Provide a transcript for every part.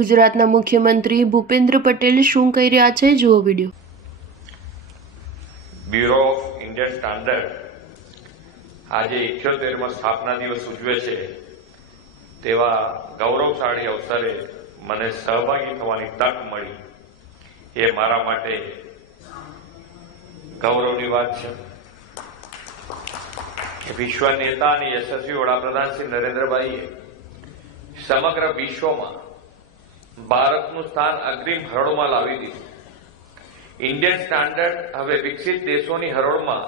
ગુજરાતના મુખ્યમંત્રી ભૂપેન્દ્ર પટેલ શું કહી રહ્યા છે, જુઓ video. Bureau of Indian standard આજે 78માં સ્થાપના દિવસ ઉજવે છે, તેવા ગૌરવશાળી અવસરે મને સહભાગી થવાની તક મળી એ મારા માટે ગૌરવની વાત છે। વિશ્વ નેતા અને યશસ્વી વડાપ્રધાન શ્રી નરેન્દ્રભાઈએ સમગ્ર વિશ્વમાં ભારતનું સ્થાન અગ્રીમ હરોળમાં લાવી દીધું। ઇન્ડિયન સ્ટાન્ડર્ડ હવે વિકસિત દેશોની હરોળમાં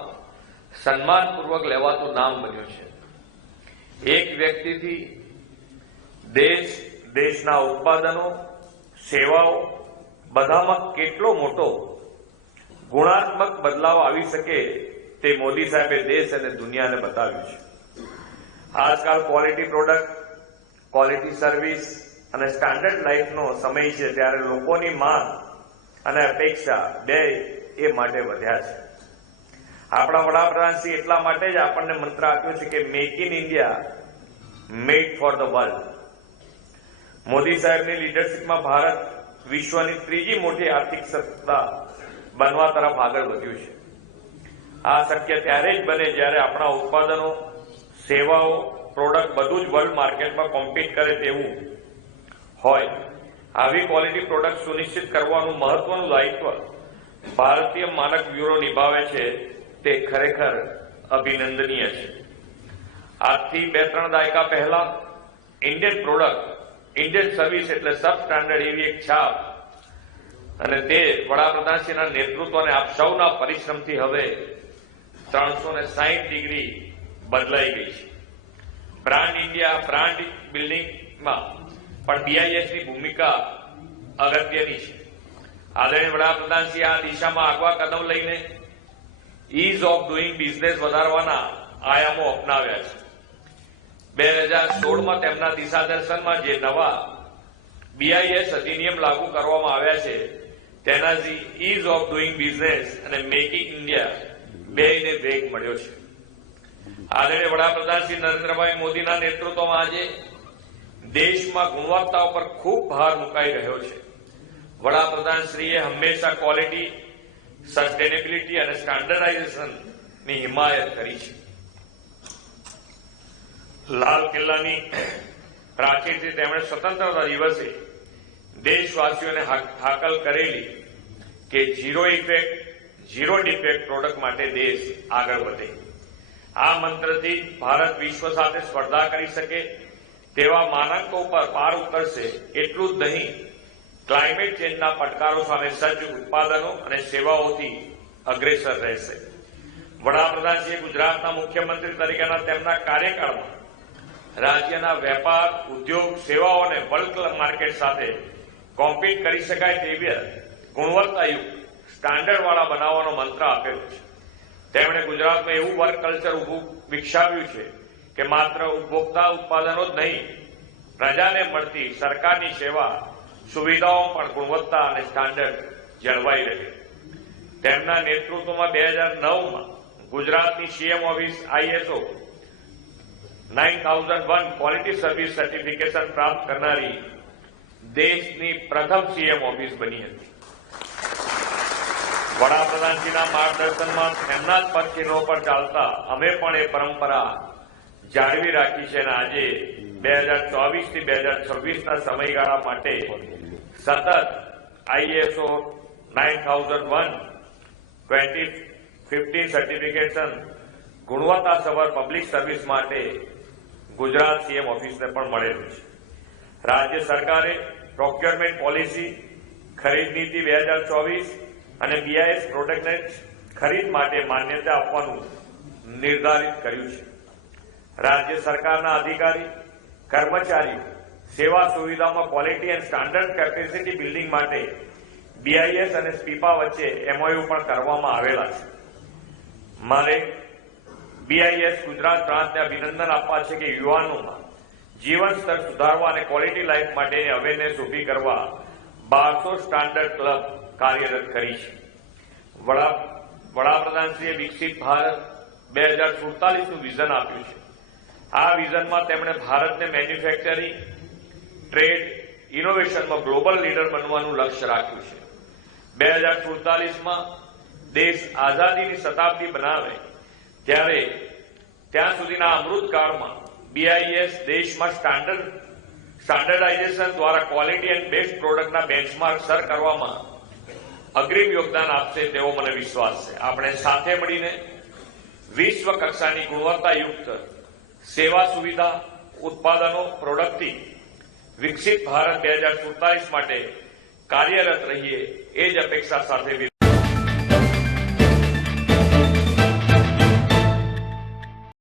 સન્માનપૂર્વક લેવાતું નામ બન્યું છે। એક વ્યક્તિથી દેશના ઉત્પાદનો, સેવાઓ બધામાં કેટલો મોટો ગુણાત્મક બદલાવ આવી શકે તે મોદી સાહેબે દેશ અને દુનિયાને બતાવ્યું છે। આજકાલ ક્વોલિટી પ્રોડક્ટ, ક્વોલિટી સર્વિસ અને સ્ટાન્ડર્ડ લાઈફનો સમય છે, ત્યારે લોકોની માંગ અને અપેક્ષા બે એ માટે વધ્યા છે। આપણા વડાપ્રધાનશ્રી એટલા માટે જ આપણને મંત્ર આપ્યો છે કે make in India, made for the world. Modi સાહેબની લીડરશીપમાં ભારત વિશ્વની ત્રીજી મોટી આર્થિક સત્તા બનવા તરફ આગળ વધ્યું છે। આ શક્ય ત્યારે જ બને જ્યારે આપણા ઉત્પાદનો, સેવાઓ, પ્રોડક્ટ બધું જ વર્લ્ડ માર્કેટમાં કોમ્પીટ કરે તેવું હોય। આવી ક્વોલિટી પ્રોડક્ટ સુનિશ્ચિત કરવાનું મહત્વનું દાયિત્વ ભારતીય માનક બ્યુરો નિભાવે છે, તે ખરેખર અભિનંદનીય છે। આજથી 2-3 દાયકા પહેલા ઇન્ડિયન પ્રોડક્ટ, ઇન્ડિયન સર્વિસ એટલે સબ સ્ટાન્ડર્ડ એવી એક છાપ અને તે વડાપ્રધાનશ્રીના નેતૃત્વને આપ સૌના પરિશ્રમથી હવે 360 ડિગ્રી બદલાઈ ગઈ છે। બ્રાન્ડ ઇન્ડિયા, બ્રાન્ડ બિલ્ડિંગમાં પણ બીઆઈએસની ભૂમિકા અગત્યની છે। આદરણીય વડાપ્રધાનશ્રી આ દિશામાં આગવા કદમ લઈને ઇઝ ઓફ ડુઈંગ બિઝનેસ વધારવાના આયામો અપનાવ્યા છે। 2016માં તેમના દિશાદર્શનમાં જે નવા બીઆઈએસ અધિનિયમ લાગુ કરવામાં આવ્યા છે, તેનાથી ઇઝ ઓફ ડુઈંગ બિઝનેસ અને મેકિંગ ઇન્ડિયા બેને વેગ મળ્યો છે। આદરણીય વડાપ્રધાન શ્રી નરેન્દ્રભાઈ મોદીના નેતૃત્વમાં આજે દેશમાં ગુણવત્તા ઉપર ખૂબ ભાર મુકાઈ રહ્યો છે। વડાપ્રધાનશ્રીએ હંમેશા ક્વોલિટી, સસ્ટેનેબિલિટી અને સ્ટાન્ડર્ડાઇઝેશનની હિમાયત કરી છે। લાલ કિલ્લાની પ્રાચીરથી તેમણે સ્વતંત્રતા દિવસે દેશવાસીઓને હાકલ કરેલી કે zero effect, zero defect product માટે દેશ આગળ વધે। આ મંત્રથી ભારત વિશ્વ સાથે સ્પર્ધા કરી શકે તેવા માનાંકો પર પાર ઉતરશે। એટલું જ નહીં, ક્લાઇમેટ ચેન્જના પડકારો સામે સજ્જ ઉત્પાદનો અને સેવાઓથી અગ્રેસર રહેશે। વડાપ્રધાનશ્રીએ ગુજરાતના મુખ્યમંત્રી તરીકેના તેમના કાર્યકાળમાં રાજ્યના વેપાર, ઉદ્યોગ, સેવાઓને વર્લ્ડ માર્કેટ સાથે કોમ્પીટ કરી શકાય તેવી ગુણવત્તાયુક્ત સ્ટાન્ડર્ડવાળા બનાવવાનો મંત્ર આપેલો છે। તેમણે ગુજરાતમાં એવું વર્ક કલ્ચર વિકસાવ્યું છે કે માત્ર ઉપભોક્તા ઉત્પાદનો જ નહીં, પ્રજાને મળતી સરકારની સેવા સુવિધાઓ પણ ગુણવત્તા અને સ્ટાન્ડર્ડ જળવાઈ રહે। તેમના નેતૃત્વમાં 2009માં ગુજરાતની CM office ISO 9001 quality service certification પ્રાપ્ત કરનારી દેશની પ્રથમ સીએમ ઓફિસ બની હતી। વડાપ્રધાનશ્રીના માર્ગદર્શનમાં તેમના જ પદચિહ્નો પર ચાલતા અમે પણ એ પરંપરા જાળવી રાખી છે અને આજે 2024થી 2026ના સમયગાળા માટે સતત ISO 9001-2015 સર્ટિફિકેશન ગુણવત્તાસભર પબ્લિક સર્વિસ માટે ગુજરાત સીએમ ઓફિસને પણ મળેલું છે। રાજ્ય સરકારે પ્રોક્યોરમેન્ટ પોલિસી, ખરીદ નીતિ 2024 અને બીઆઈએસ પ્રોડક્ટને ખરીદ માટે માન્યતા આપવાનું નિર્ધારિત કર્યું છે। રાજ્ય સરકારના અધિકારી, કર્મચારીઓ સેવા સુવિધામાં quality and standard capacity building માટે બીઆઈએસ અને સ્પીપા વચ્ચે MOU પણ કરવામાં આવેલા છે। મારે બીઆઈએસ ગુજરાત પ્રાંતને અભિનંદન આપવા છે કે યુવાનોમાં જીવન સ્તર સુધારવા અને ક્વોલિટી લાઈફ માટેની અવેરનેસ ઉભી કરવા 1200 સ્ટાન્ડર્ડ ક્લબ કાર્યરત કરી છે। વડાપ્રધાનશ્રીએ વિકસિત ભારત 2047નું વિઝન આપ્યું છે। આ વિઝનમાં તેમણે ભારતને મેન્યુફેક્ચરિંગ, ટ્રેડ, ઇનોવેશનમાં ગ્લોબલ લીડર બનવાનું લક્ષ્ય રાખ્યું છે. 2047માં દેશ આઝાદીની શતાબ્દી બનાવે ત્યારે ત્યાં સુધીના અમૃતકાળમાં BIS દેશમાં સ્ટાન્ડર્ડાઇઝેશન દ્વારા ક્વોલિટી એન્ડ બેસ્ટ પ્રોડક્ટના બેન્ચમાર્ક સર કરવામાં અગ્રીમ યોગદાન આપશે તેવો મને વિશ્વાસ છે. આપણે સાથે મળીને વિશ્વ કક્ષાની ગુણવત્તાયુક્ત સેવા સુવિધા ઉત્પાદનો પ્રોડક્ટથી વિકસિત ભારત 2047 માટે કાર્યરત રહીએ એ જ અપેક્ષા સાથે